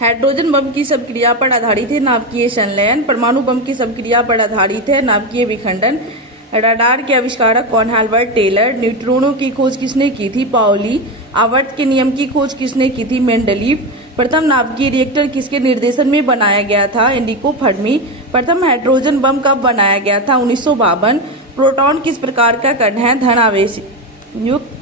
Hydrogen bomb की सब क्रिया पर आधारित है नाभिकीय संलयन। परमाणु बम की सब क्रिया पर आधारित है नाभिकीय विखंडन। रडार के आविष्कारक कौन है? Albert Taylor. न्यूट्रॉनों की खोज किसने की थी? पाउली। आवर्त के नियम की खोज किसने की थी? मेंडलीव। प्रथम नाभिकीय रिएक्टर किसके निर्देशन में बनाया गया था? Enrico Fermi. प्रथम हाइड्रोजन बम कब बनाया गया था? 1952। प्रोटॉन किस प्रकार का कण है? धन आवेश युक्त।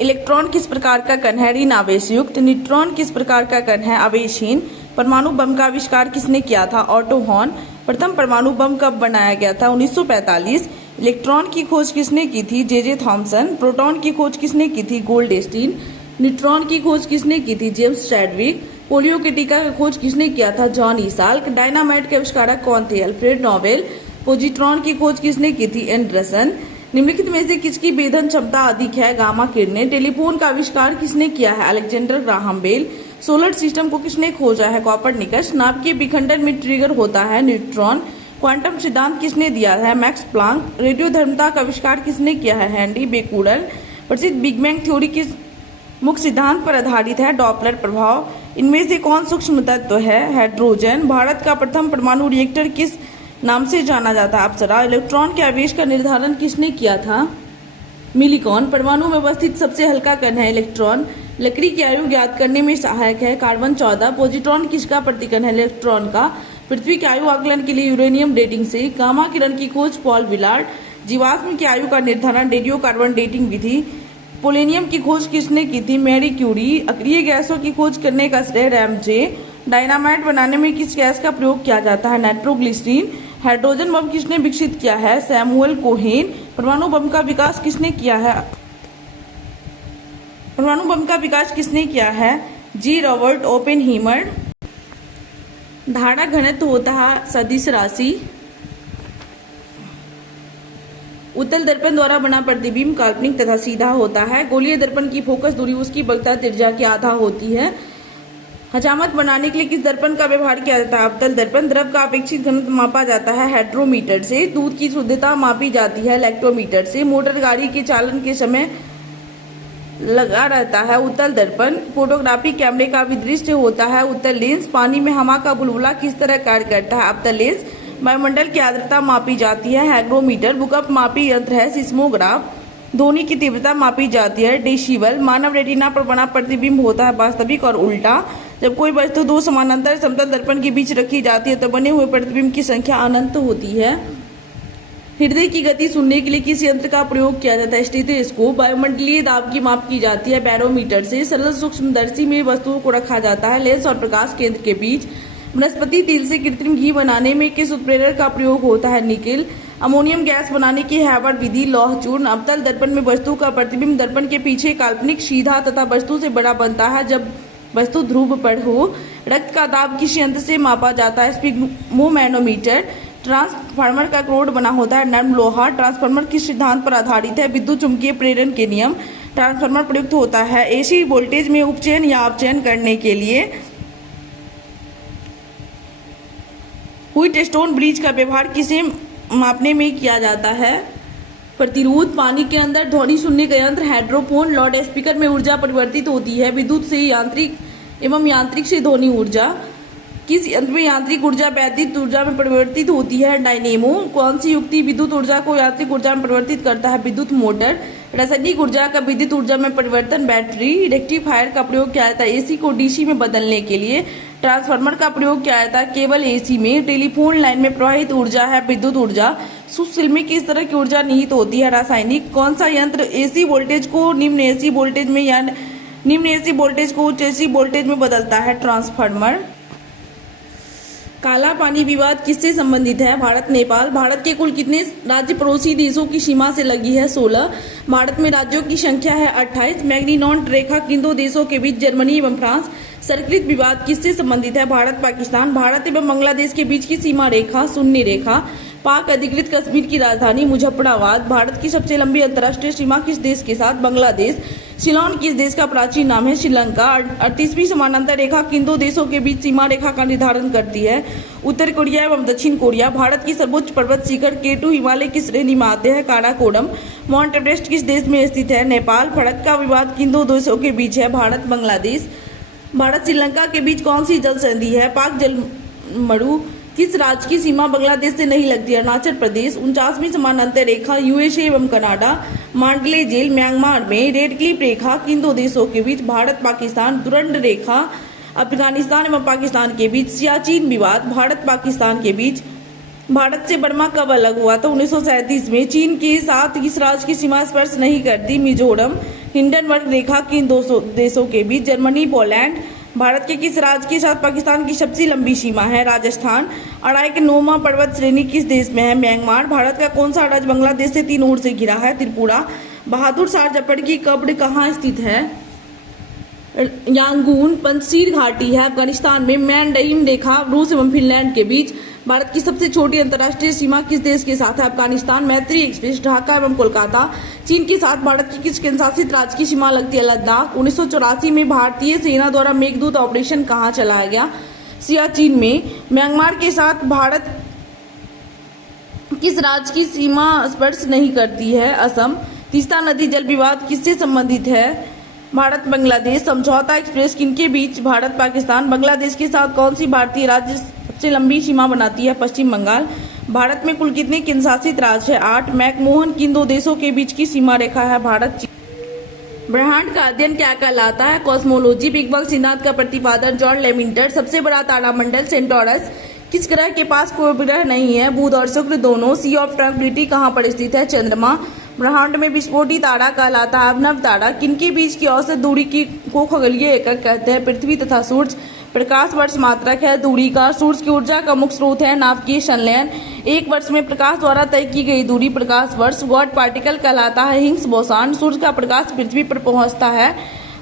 इलेक्ट्रॉन किस प्रकार का कण है? ऋण आवेश युक्त। न्यूट्रॉन किस प्रकार का कण है? आवेशहीन। परमाणु बम का आविष्कार किसने किया था? Auto horn. प्रथम परमाणु बम कब बनाया गया था? 1945। इलेक्ट्रॉन की खोज किसने की थी? J Thomson. प्रोटॉन की खोज किसने की थी? गोल्डस्टीन। न्यूट्रॉन की खोज किसने की थी? James Chadwick. पोलियो के टीका का खोज किसने किया था? जॉन ईसाल्क। डायनामाइट के आविष्कारक कौन थे? Alfred Nobel. पॉजिट्रॉन की खोज किसने की थी? एंडरसन। निम्नलिखित में से किसकी भेदन क्षमता अधिक है? गामा किरणें। टेलीफोन का आविष्कार किसने किया है? Alexander Graham Bell. Solar system को किसने खोजा है? कॉपरनिकस। नाभिकीय विखंडन में ट्रिगर होता है न्यूट्रॉन। क्वांटम सिद्धांत किसने दिया है? Max Planck. रेडियोधर्मिता का आविष्कार किसने किया है? Henry Becquerel. प्रसिद्ध बिग बैंग थ्योरी किस मुख्य सिद्धांत पर आधारित है? डॉपलर प्रभाव। इनमें से कौन सूक्ष्म तत्व है? हाइड्रोजन। भारत का प्रथम परमाणु रिएक्टर किस नाम से जाना जाता है? अप्सरा। इलेक्ट्रॉन के आवेश का निर्धारण किसने किया था? मिलिकॉन। परमाणु में अवस्थित सबसे हल्का कण है? इलेक्ट्रॉन। लकड़ी की आयु ज्ञात करने में सहायक है? कार्बन 14। पॉजिट्रॉन किसका प्रतिकण है? इलेक्ट्रॉन का। पृथ्वी की आयु आकलन के लिए यूरेनियम डेटिंग से। गामा किरण की खोज पॉल विलार्ड। जीवाश्म की आयु का निर्धारण रेडियो कार्बन डेटिंग विधि। पोलेनियम की खोज किसने की थी? Marie Curie. अक्रिय गैसों की खोज करने का श्रेय रैमजे। डायनामाइट बनाने में किस गैस का प्रयोग किया जाता है? नाइट्रोग्लिसरीन। हाइड्रोजन बम किसने विकसित किया है? Samuel Cohen. परमाणु बम का विकास किसने किया है? परमाणु बम का विकास किसने किया है? जी रॉबर्ट ओपेनहीमर। धारा घनत्व होता है सदिश राशि। उत्तल दर्पण द्वारा बना प्रतिबिंब काल्पनिक तथा सीधा होता है। गोलीय दर्पण की फोकस दूरी उसकी वक्रता त्रिज्या के आधा होती है। हजामत बनाने के लिए किस दर्पण का व्यवहार किया जाता है? अवतल दर्पण। द्रव का अपेक्षित घनत्व मापा जाता है हेड्रोमीटर से। दूध की शुद्धता मापी जाती है लैक्टोमीटर से। मोटर गाड़ी के चालन के समय लगा रहता है उत्तल दर्पण। फोटोग्राफी कैमरे का विदृश्य होता है उत्तल लेंस। पानी में हवा का बुलबुला किस तरह कार्य करता है? अवतल लेंस। वायुमंडल की आर्द्रता मापी जाती है हैग्रोमीटर। भूकंप मापी यंत्र है सिस्मोग्राफ। ध्वनि की तीव्रता मापी जाती है डेसिबल। मानव रेटिना पर बना प्रतिबिंब होता है वास्तविक और उल्टा। जब कोई वस्तु दो समानांतर समतल दर्पण के बीच रखी जाती है तो बने हुए प्रतिबिंब की संख्या अनंत होती है। हृदय की गति सुनने के लिए किस यंत्र का प्रयोग किया जाता है? स्टेथोस्कोप। वायुमंडलीय दाब की माप की जाती है बैरोमीटर से। सरल सूक्ष्मदर्शी में वस्तुओं को रखा जाता है लेंस और प्रकाश केंद्र के बीच। वनस्पति तेल से कृत्रिम घी बनाने में किस उत्प्रेरक का प्रयोग होता है? निकेल। अमोनियम गैस बनाने की हैवर्ड विधि लौह चूर्ण। अवतल दर्पण में वस्तु का प्रतिबिंब दर्पण के पीछे काल्पनिक सीधा तथा वस्तु से बड़ा बनता है जब वस्तु ध्रुव पर हो। रक्त का दाब किस यंत्र से मापा जाता है? स्पिग्मोमैनोमीटर। ट्रांसफार्मर का क्रोड बना होता है नर्म लोहा। ट्रांसफार्मर किस सिद्धांत पर आधारित है? विद्युत चुंबकीय प्रेरण के नियम। ट्रांसफार्मर प्रयुक्त होता है एसी वोल्टेज में उपचयन या अपचयन करने के लिए। व्हीटस्टोन ब्रिज का व्यवहार किसे मापने में किया जाता है? प्रतिरोध। पानी के अंदर ध्वनि सुनने का यंत्र हाइड्रोफोन। लाउड स्पीकर में ऊर्जा परिवर्तित होती है विद्युत से यांत्रिक एवं यांत्रिक से ध्वनि ऊर्जा। किस यंत्र में यांत्रिक ऊर्जा वैद्युत ऊर्जा में परिवर्तित होती है? डायनेमो। कौन सी युक्ति विद्युत ऊर्जा को यांत्रिक ऊर्जा में परिवर्तित करता है? विद्युत मोटर। रासायनिक ऊर्जा का विद्युत ऊर्जा में परिवर्तन बैटरी। रेक्टिफायर का प्रयोग किया जाता है एसी को डीसी में बदलने के लिए। ट्रांसफार्मर का प्रयोग किया जाता है केवल एसी में। टेलीफोन लाइन में प्रवाहित ऊर्जा है विद्युत ऊर्जा। सूक्ष्म में किस तरह की ऊर्जा निहित होती है? रासायनिक। कौन सा यंत्र एसी वोल्टेज को निम्न एसी वोल्टेज में या निम्न एसी वोल्टेज को उच्च एसी वोल्टेज में बदलता है? ट्रांसफार्मर। काला पानी विवाद किससे संबंधित है? भारत नेपाल। भारत के कुल कितने राज्य पड़ोसी देशों की सीमा से लगी है? 16। भारत में राज्यों की संख्या है 28। मैग्नीनॉन रेखा किन दो देशों के बीच? जर्मनी एवं फ्रांस। सर्कलित विवाद किससे संबंधित है? भारत पाकिस्तान। भारत एवं बांग्लादेश के बीच की सीमा रेखा? शून्य रेखा। पाक अधिकृत कश्मीर की राजधानी मुजफ्फराबाद। भारत की सबसे लंबी अंतर्राष्ट्रीय सीमा किस देश के साथ? बांग्लादेश। सिलोन किस देश का प्राचीन नाम है? श्रीलंका। 38वीं समानांतर रेखा किन दो देशों के बीच सीमा रेखा का निर्धारण करती है? उत्तर कोरिया एवं दक्षिण कोरिया। भारत की सर्वोच्च पर्वत शिखर केटू हिमालय की श्रेणी में आते हैं? काराकोरम। माउंट एवरेस्ट किस देश में स्थित है? नेपाल। फड़क्का विवाद किन दो देशों के बीच है? भारत बांग्लादेश। भारत श्रीलंका के बीच कौन सी जल संधि है? पाक जल मरु। किस राज्य की सीमा बांग्लादेश से नहीं लगती? अरुणाचल प्रदेश। 49वीं समानांतर रेखा यूएसए एवं कनाडा। मांडले झील म्यांमार में। रेड क्लिफ रेखा किन दो देशों के बीच? भारत पाकिस्तान। दुरंड रेखा अफगानिस्तान एवं पाकिस्तान के बीच। सियाचिन विवाद भारत पाकिस्तान के बीच। भारत से बर्मा कब अलग हुआ था? 1937 में। चीन के साथ किस राज्य की सीमा स्पर्श नहीं करती? मिजोरम। हिंडनबर्ग रेखा किन दो देशों के बीच? Germany Poland. भारत के किस राज्य के साथ पाकिस्तान की सबसे लंबी सीमा है? राजस्थान। अराइकनोमा पर्वत श्रेणी किस देश में है? म्यांमार। भारत का कौन सा राज्य बांग्लादेश से 3 ओर से घिरा है? त्रिपुरा। बहादुर शाह जफर की कब्र कहाँ स्थित है? यांगून। पंजशीर घाटी है अफगानिस्तान में। मैंडईम रेखा रूस एवं फिनलैंड के बीच। भारत की सबसे छोटी अंतर्राष्ट्रीय सीमा किस देश के साथ है? अफगानिस्तान। मैत्री एक्सप्रेस ढाका एवं कोलकाता। चीन के साथ भारत की किस केंद्रशासित राज्य की सीमा लगती है? लद्दाख। 1984 में भारतीय सेना द्वारा मेघदूत ऑपरेशन कहाँ चलाया गया? सियाचिन में। म्यांमार के साथ भारत किस राज्य की सीमा स्पर्श नहीं करती है? असम। तीस्ता नदी जल विवाद किससे संबंधित है? भारत बांग्लादेश। समझौता एक्सप्रेस किनके बीच? भारत पाकिस्तान। बांग्लादेश के साथ कौन सी भारतीय राज्य सबसे लंबी सीमा बनाती है? पश्चिम बंगाल। भारत में कुल कितने केंद्रशासित राज्य है? 8। मैकमोहन किन दो देशों के बीच की सीमा रेखा है? भारत चीन। ब्रह्मांड का अध्ययन क्या कहलाता है? कॉस्मोलॉजी। बिग बंग सिद्धांत का प्रतिपादन जॉन लेमिंटर। सबसे बड़ा तारामंडल सेंटोरस। किस ग्रह के पास कोई ग्रह नहीं है? बुध और शुक्र दोनों। सी ऑफ ट्रैंक्विलिटी कहाँ पर स्थित है? चंद्रमा। ब्रह्मांड में विस्फोटी तारा कहलाता है अभिनव तारा। किनके बीच की औसत दूरी को खगोलीय एकक कहते हैं? पृथ्वी तथा सूर्य। प्रकाश वर्ष मात्रक है दूरी का। सूर्य की ऊर्जा का मुख्य स्रोत है नाभिकीय संलयन। एक वर्ष में प्रकाश द्वारा तय की गई दूरी प्रकाश वर्ष। गॉड पार्टिकल कहलाता है हिग्स बोसॉन। सूर्य का प्रकाश पृथ्वी पर पहुंचता है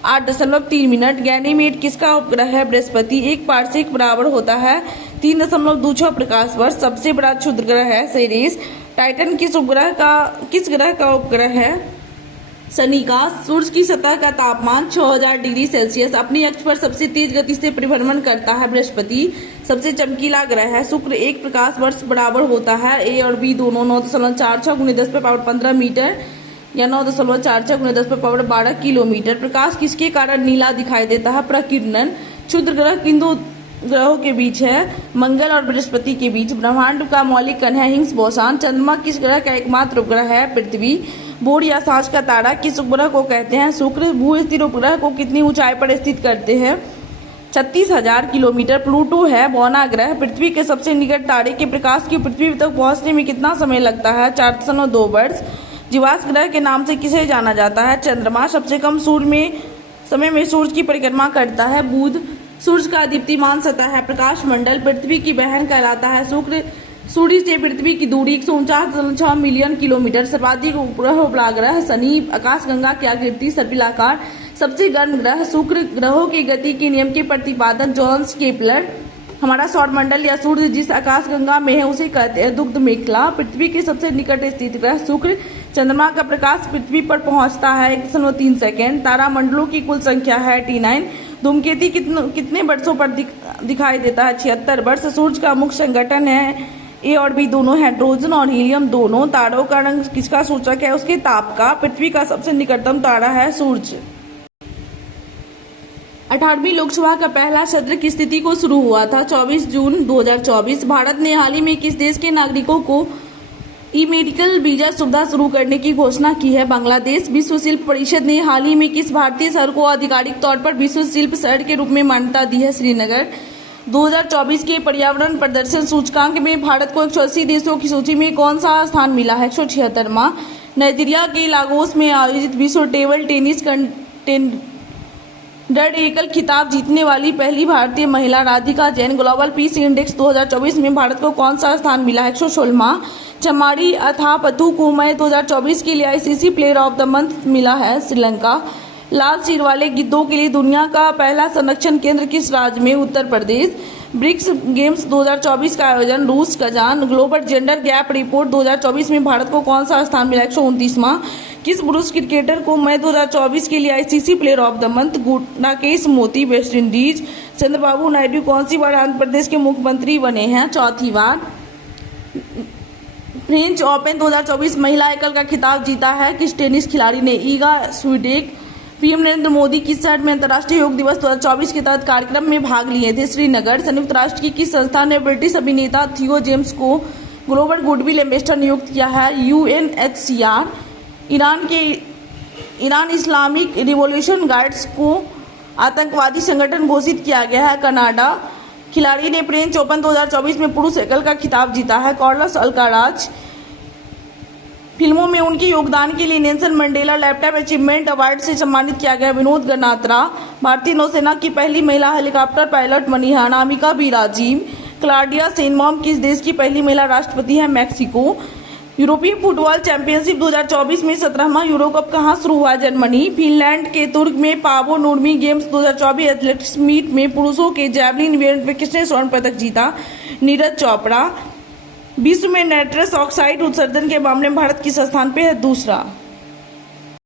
8.3 मिनट। गैनीमेड किसका उपग्रह है? बृहस्पति। एक पार्सेक बराबर होता है 3.26 प्रकाश वर्ष। सबसे बड़ा क्षुद्र ग्रह है सेरेस। टाइटन किस ग्रह का उपग्रह है? शनि का। सूर्य की सतह का तापमान 6000 डिग्री सेल्सियस। अपनी अक्ष पर सबसे तेज गति से परिभ्रमण करता है बृहस्पति। सबसे चमकीला ग्रह है शुक्र। एक प्रकाश वर्ष बराबर होता है ए और बी दोनों 9.46 × 10⁻15 मीटर या 9.46 × 10⁻12 किलोमीटर। प्रकाश किसके कारण नीला दिखाई देता है? प्रकीर्णन। क्षुद्र ग्रह किन दो ग्रहों के बीच है? मंगल और बृहस्पति के बीच। ब्रह्मांड का मौलिक कण है हिग्स बोसॉन। चंद्रमा किस ग्रह का एकमात्र उपग्रह है? पृथ्वी। बोर्ड या सांझ का तारा किस उपग्रह को कहते हैं? शुक्र। भू स्थिर उपग्रह को कितनी ऊंचाई पर स्थित करते हैं? 36,000 किलोमीटर। प्लूटो है बौना ग्रह। पृथ्वी के सबसे निकट तारे के प्रकाश की पृथ्वी तक पहुंचने में कितना समय लगता है? 4.2 वर्ष। जीवाश्म ग्रह के नाम से किसे जाना जाता है? चंद्रमा। सबसे कम समय में सूर्य की परिक्रमा करता है बुध। सूर्य का दीप्तिमान सतह है प्रकाश मंडल। पृथ्वी की बहन कहलाता है शुक्र। सूर्य से पृथ्वी की दूरी 149.6 मिलियन किलोमीटर। सर्वाधिक उपग्रह बड़ा ग्रह शनि। आकाशगंगा की आकृति सर्पिलाकार। सबसे गर्म ग्रह शुक्र। ग्रहों की गति के नियम के प्रतिपादन जॉन्स केपलर। हमारा सौरमंडल या सूर्य जिस आकाशगंगा में है उसे कहते हैं दुग्ध मेखला। पृथ्वी के सबसे निकट स्थित ग्रह शुक्र। चंद्रमा का प्रकाश पृथ्वी पर पहुंचता है 1.3 सेकेंड। तारामंडलों की कुल संख्या है 89। धूमकेतु कितने वर्षों पर दिखाई देता है? 76 वर्ष। सूर्य का मुख्य संगठन है ए और बी दोनों, हाइड्रोजन और हीलियम दोनों। तारों का रंग किसका सूचक है? उसके ताप का। पृथ्वी का सबसे निकटतम तारा है सूर्य। 18वीं लोकसभा का पहला सत्र किस तिथि को शुरू हुआ था? 24 जून 2024। भारत ने हाल ही में किस देश के नागरिकों को ई मेडिकल वीजा सुविधा शुरू करने की घोषणा की है? बांग्लादेश। विश्व शिल्प परिषद ने हाल ही में किस भारतीय शहर को आधिकारिक तौर पर विश्व शिल्प शहर के रूप में मान्यता दी है? श्रीनगर। 2024 के पर्यावरण प्रदर्शन सूचकांक में भारत को 180 देशों की सूची में कौन सा स्थान मिला है? 176वां। नाइजीरिया के लागोस में आयोजित विश्व टेबल टेनिस कंटेंडर एकल खिताब जीतने वाली पहली भारतीय महिला Radhika Jain. Global peace index 2024 में भारत को कौन सा स्थान मिला है? 116वां। चमारी अथापथु को मई 2024 के लिए ICC player of the month मिला है श्रीलंका। लाल सिर वाले गिद्धों के लिए दुनिया का पहला संरक्षण केंद्र किस राज्य में? उत्तर प्रदेश। ब्रिक्स गेम्स 2024 का आयोजन रूस Kazan. Global gender gap report 2024 में भारत को कौन सा स्थान मिला? 129वां। किस पुरुष क्रिकेटर को मई 2024 के लिए ICC player of the month? Gudakesh Motie West Indies. Chandrababu Naidu कौन सी बार आंध्र प्रदेश के मुख्यमंत्री बने हैं? चौथी बार। फ्रेंच ओपन 2024 महिला एकल का खिताब जीता है किस टेनिस खिलाड़ी ने? ईगा स्वीटेक। पीएम नरेंद्र मोदी किस शहर में अंतर्राष्ट्रीय योग दिवस 2024 के तहत कार्यक्रम में भाग लिए थे? श्रीनगर। संयुक्त राष्ट्र की किस संस्था ने ब्रिटिश अभिनेता थियो जेम्स को ग्लोबल गुडविल एम्बेसडर नियुक्त किया है? UNHCR. Iran Islamic revolution guards को आतंकवादी संगठन घोषित किया गया है। कनाडा खिलाड़ी ने फ्रेंच ओपन 2024 में पुरुष एकल का खिताब जीता है। Carlos Alcaraz. फिल्मों में उनके योगदान के लिए Nelson Mandela lifetime achievement award से सम्मानित किया गया। विनोद गनात्रा। भारतीय नौसेना की पहली महिला हेलीकॉप्टर पायलट बनी है अनामिका बी राजीव। क्लाउडिया शेइनबाउम किस देश की पहली महिला राष्ट्रपति है? मैक्सिको। यूरोपीय फुटबॉल चैंपियनशिप 2024 में 17वां यूरो कप कहाँ शुरू हुआ? जर्मनी। फिनलैंड के तुर्क में पावो नुर्मी गेम्स 2024 एथलेटिक्स मीट में पुरुषों के जैवलिन इवेंट में किसने स्वर्ण पदक जीता? नीरज चोपड़ा। विश्व में नाइट्रस ऑक्साइड उत्सर्जन के मामले में भारत किस स्थान पे है? दूसरा।